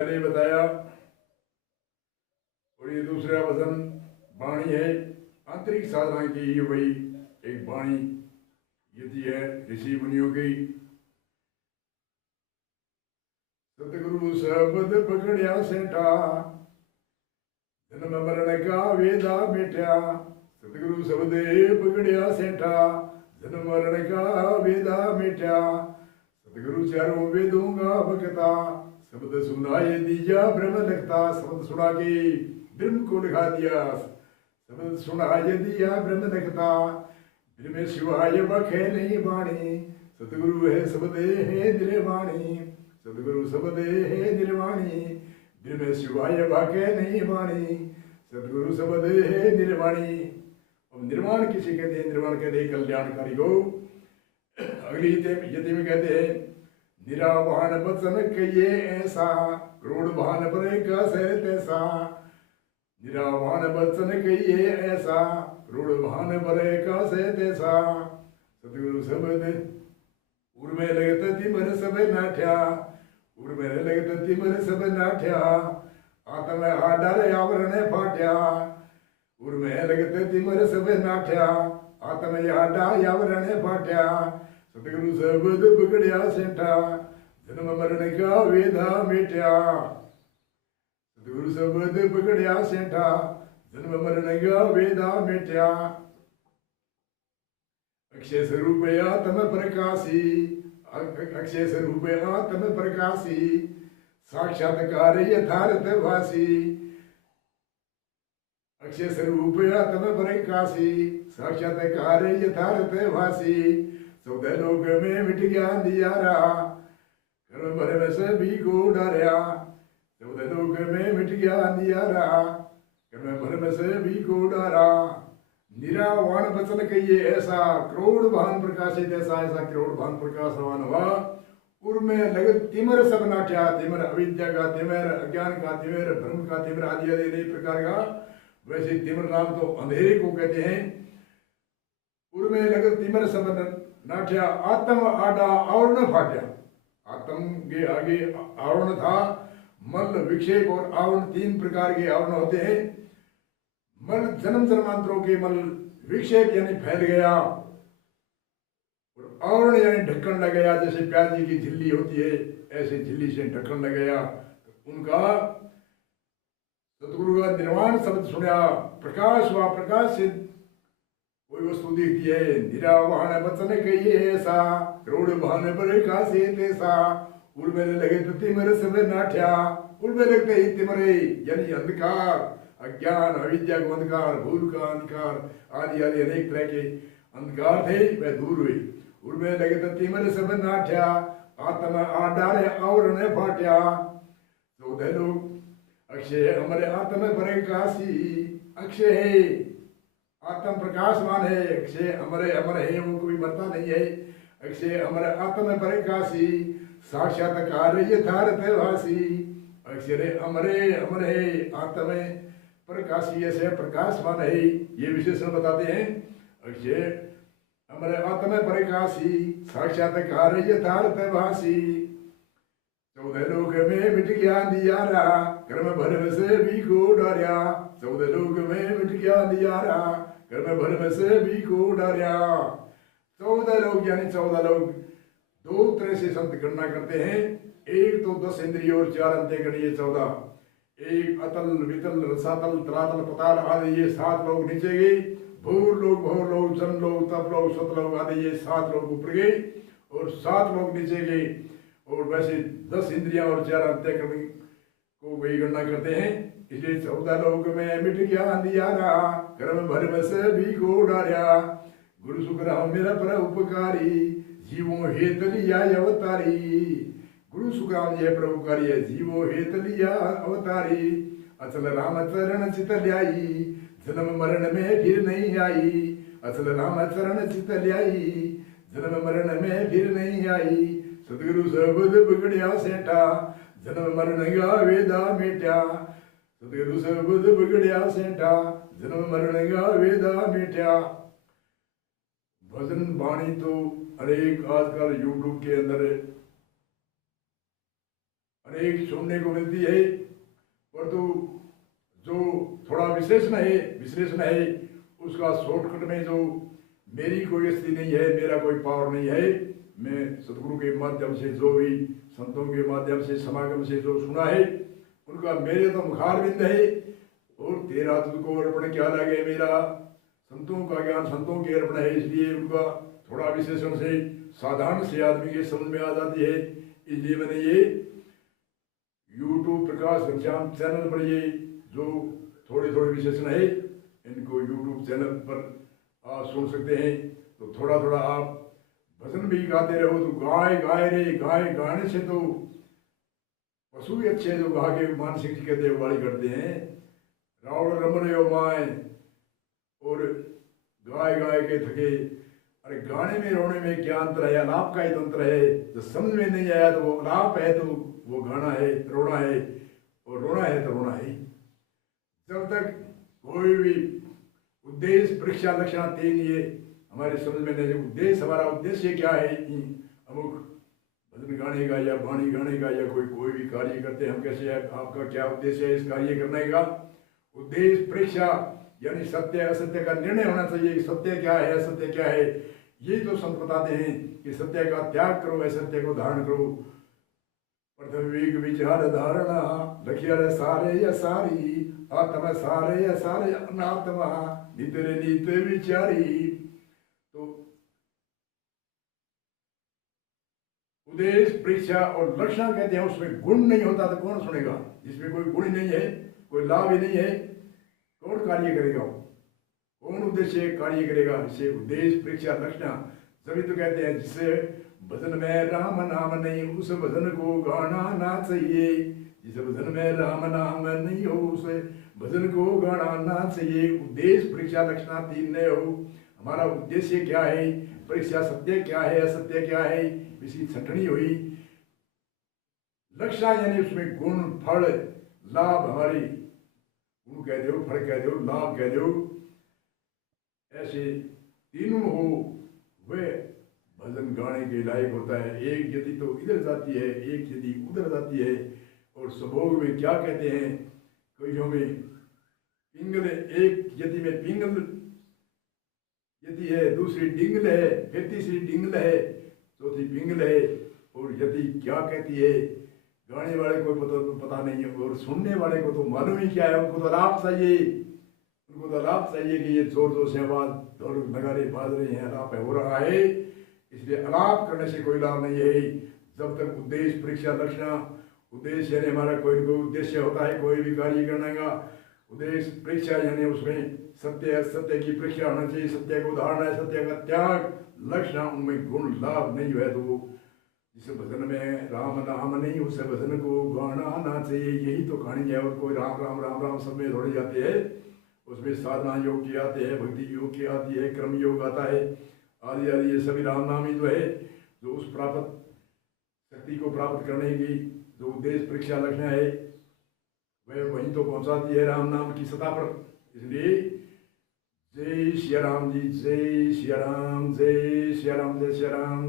पहले बताया। और ये दूसरा वजन वाणी है, आंतरिक साधना की वही एक वाणी यदि है ऋषि मुनियों की। सतगुरु शब्द पकड़िया सेठा, जन्म मरण का वेदा मिट्या। सतगुरु शब्द पकड़िया सेठा, जन्म मरण का वेदा मिट्या। सतगुरु चारों वेदों का भगता, शब्द सुनाए दीजा ब्रह्म लगता। शब्द सुना के ब्रह्म को लिखा दिया, शब्द सुनाए दिया ब्रह्म लगता। ब्रह्म शिवाय बखे नहीं बाणी, सतगुरु है शब्द है निर्वाणी। सतगुरु शब्द है निर्वाणी, ब्रह्म शिवाय बखे नहीं बाणी। सतगुरु शब्द है निर्वाणी। अब निर्माण किसे कहते हैं? निर्माण कहते हैं कल्याणकारी को। अगली यदि में कहते हैं, निरावान वचन कहिए ऐसा, क्रोध भान पर का सह तैसा। निरावान वचन कहिए ऐसा, क्रोध भान पर का सह तैसा। सतगुरु शब्द उर्मे लगत तिमर सब नाठ्या, उर्मे लगत तिमर सब नाठ्या। आत्म आडर आवरण फाट्या, उर्मे लगत तिमर सब नाठ्या। आत्म आडा आवरण फाट्या। सतगुरु शब्द पकड़िया सेठा, जन्म मरण का वेदा मिट्या। सतगुरु शब्द पकड़िया सेठा, जन्म मरण का वेदा मिट्या। अक्षय स्वरूप आत्म प्रकाशी, अक्षय स्वरूप आत्म प्रकाशी। साक्षात्कार यथार्थ भासी, अक्षय स्वरूप आत्म प्रकाशी। साक्षात्कार यथार्थ भासी। चौदह लोक में मिट गया अंधियारा, कर्म भर में सभी को डरया। चौदह लोक में मिट गया अंधियारा, कर्म भर में सभी को डरा। निरावान वचन कहिए ऐसा, क्रोध भान प्रकाशित ऐसा। ऐसा क्रोध भान प्रकाशवान हुआ, उर्मे लगत तिमर सब नाट्या। तिमर अविद्या का तिमर, अज्ञान का तिमर, भ्रम का तिमर आदि आदि अनेक प्रकार का। वैसे तिमर नाम तो अंधेरे को कहते हैं। उर्मे लगत तिमर सब नाट्या, आत्म आडा आवरण फाट्या। आत्म के आगे आवरण था, मल विक्षेप और आवरण, तीन प्रकार के आवरण होते हैं। मल जन्म जन्मांतरों के मल, विक्षेप यानी फैल गया, और आवरण यानी ढक्कन लग गया। जैसे प्याजी की झिल्ली होती है, ऐसे झिल्ली से ढक्कन लग गया। तो उनका सतगुरु का निर्वाण शब्द सुना, प्रकाश हुआ। प्रकाश से कोई वस्तु दिखती है। निरावान वचन कहिए ऐसा, क्रोध भान पर का से तैसा। उर्मे लगे तो तिमर सब नाठ्या, उर्मे लगते ही तिमरे यानी अंधकार, अज्ञान अविद्या का अंधकार, भूल का अंधकार आदि आदि अनेक तरह के अंधकार थे, वह दूर हुए। उर्मे लगे तो तिमर सब नाठ्या, आत्मा आडार आवरण फाट्या। चौदह लोग अक्षय अमर आत्म प्रकाशी। अक्षय है, आत्म प्रकाशमान है। अक्षय अमर अमर है, वो कभी मरता नहीं है। अक्षय अमर आत्म प्रकाशी, साक्षात्कार यथार्थ भासी। अक्षय अमरे अमर है, आत्म प्रकाशी ऐसे प्रकाशमान है, ये विशेषण बताते हैं। अक्षय अमर आत्म प्रकाशी, साक्षात्कार यथार्थ भासी। चौदह लोक में मिट गया अंधियारा, कर्म भरम से भी को डरया। चौदह लोक में मिट गया अंधियारा, कर्म भरम से भी को डरया। 14 लोग यानी 14 लोग दो तरह से संत गणना करते हैं। एक तो 10 इंद्रिय और 4 अंत्यकरण, 14। एक अतल वितल रसातल तरातल पताल आदि ये 7 लोग नीचे गए। भूर लोग, भौर लोग, जन लोग, तप लोग, सत लोग आदि ये 7 लोग ऊपर गए और 7 लोग नीचे गए। और वैसे 10 इंद्रियां और 4 अंत्यकरण को वही गणना करते हैं। इसलिए 14 लोक में मिट गया अंधियारा, कर्म भरम से भी को डरया। गुरु सुख राम मेरा पर उपकारी, जीवों हेत लिया अवतारी। गुरु सुख राम यह प्रभुकारी है, जीवों हेत लिया अवतारी। अचल राम चरण चित ल्याई, जन्म मरण में फिर नहीं आई। अचल राम चरण चित ल्याई, जन्म मरण में फिर नहीं आई। सतगुरु शब्द पकड़िया सेठा, जन्म मरण का वेदा मिट्या। सतगुरु शब्द पकड़िया सेठा, जन्म मरण का वेदा मिट्या। भजन वाणी तो अनेक आजकल यूट्यूब के अंदर अनेक सुनने को मिलती है, परंतु जो थोड़ा विश्लेषण है उसका शॉर्टकट में जो मेरी कोई स्थिति नहीं है, मेरा कोई पावर नहीं है, मैं सदगुरु के माध्यम से जो भी संतों के माध्यम से समागम से जो सुना है उनका मेरे तो मुखारबिंद है। और तेरा तुझको अर्पण क्या लगे, मेरा संतों का ज्ञान संतों के अर्पण है, इसलिए उनका थोड़ा विशेषण से साधारण से आदमी के समझ में आ जाती है। इसलिए मैंने ये यूट्यूब प्रकाश घनश्याम चैनल पर ये जो थोड़े थोड़े विशेषण है इनको यूट्यूब चैनल पर आप सुन सकते हैं। तो थोड़ा थोड़ा आप भजन भी गाते रहो। तो गाय रे गाय गाने से तो पशु भी अच्छे जो गा के मानसिक जी कहते वाली करते हैं। रावण रमन यो माए और गाय के थके। अरे गाने में रोने में क्या अंतर है, अलाप का ही तंत्र है। जो समझ में नहीं आया तो वो अलाप है, तो वो गाना है, रोना है, और रोना है तो रोना है। जब तक कोई भी उद्देश्य परीक्षा लक्षण तीन ये हमारे समझ में नहीं, उद्देश्य हमारा उद्देश्य क्या है, अमुक भजन गाने का या वाणी गाने का या कोई भी कार्य करते हैं हम कैसे है, आपका क्या उद्देश्य है इस कार्य करने का। उद्देश्य परीक्षा यानी सत्य असत्य का निर्णय होना चाहिए। सत्य क्या है असत्य क्या है, ये तो संत बताते हैं कि सत्य का त्याग करो, असत्य को धारण करो। प्रथम विवेक विचार धारणा लखिया सारे या सारी आत्मा सारे या सारे अनात्मा नित नित विचारी। तो उद्देश्य परीक्षा और लक्षण कहते हैं, उसमें गुण नहीं होता तो कौन सुनेगा। जिसमें कोई गुण नहीं है, कोई लाभ ही नहीं है, कौन कार्य करेगा, कौन उद्देश्य कार्य करेगा। इसे उद्देश्य परीक्षा लक्षण सभी तो कहते हैं। जिससे भजन में राम नाम नहीं उस भजन को गाना ना चाहिए। जिस भजन में राम नाम नहीं हो उस भजन को गाना ना चाहिए। उद्देश्य परीक्षा लक्षण तीन नहीं हो। हमारा उद्देश्य क्या है, परीक्षा सत्य क्या है असत्य क्या है, इसकी छटनी हुई। लक्षण यानी उसमें गुण फल लाभ, हमारी गुण कह दो, फल कह दो, लाभ कह दो, ऐसे तीनों हो वे भजन गाने के लायक होता है। एक यदि तो इधर जाती है, एक यदि उधर जाती है। और संभोग में क्या कहते हैं, कईयों में पिंगल, एक यदि में पिंगल यदि है, दूसरी डिंगल है, फिर तीसरी डिंगल है, चौथी पिंगल है। और यदि क्या कहती है गाने वाले को पता नहीं है, और सुनने वाले को तो मालूम ही क्या है। उनको तो लाभ चाहिए, उनको तो लाभ चाहिए कि ये जोर जोर से आवाज दौड़ नगारे बाज रहे हैं, अलाप हो रहा है। इसलिए अलाप करने से कोई लाभ नहीं है। जब तक उद्देश्य परीक्षा लक्षण, उद्देश्य यानी हमारा कोई न कोई उद्देश्य होता है कोई भी कार्य करने का। उद्देश्य परीक्षा यानी उसमें सत्य असत्य की परीक्षा होना चाहिए, सत्य को धारणा है, सत्य का त्याग। लक्षण उनमें गुण लाभ नहीं है तो जिस भजन में राम नाम नहीं उस भजन को गाना आना चाहिए। यही तो कहानी है। और कोई राम राम राम राम सब में दौड़े जाते हैं। उसमें साधना योग की आते हैं, भक्ति योग की आती है, क्रम योग आता है, आदि आदि। ये सभी राम नाम ही जो है जो उस प्राप्त शक्ति को प्राप्त करने की जो उद्देश्य परीक्षा लक्षण है वह वहीं तो पहुंचाती है राम नाम की सत्ता पर। इसलिए जय श्री राम जी, जय श्री राम, जय श्री राम, जय श्री राम।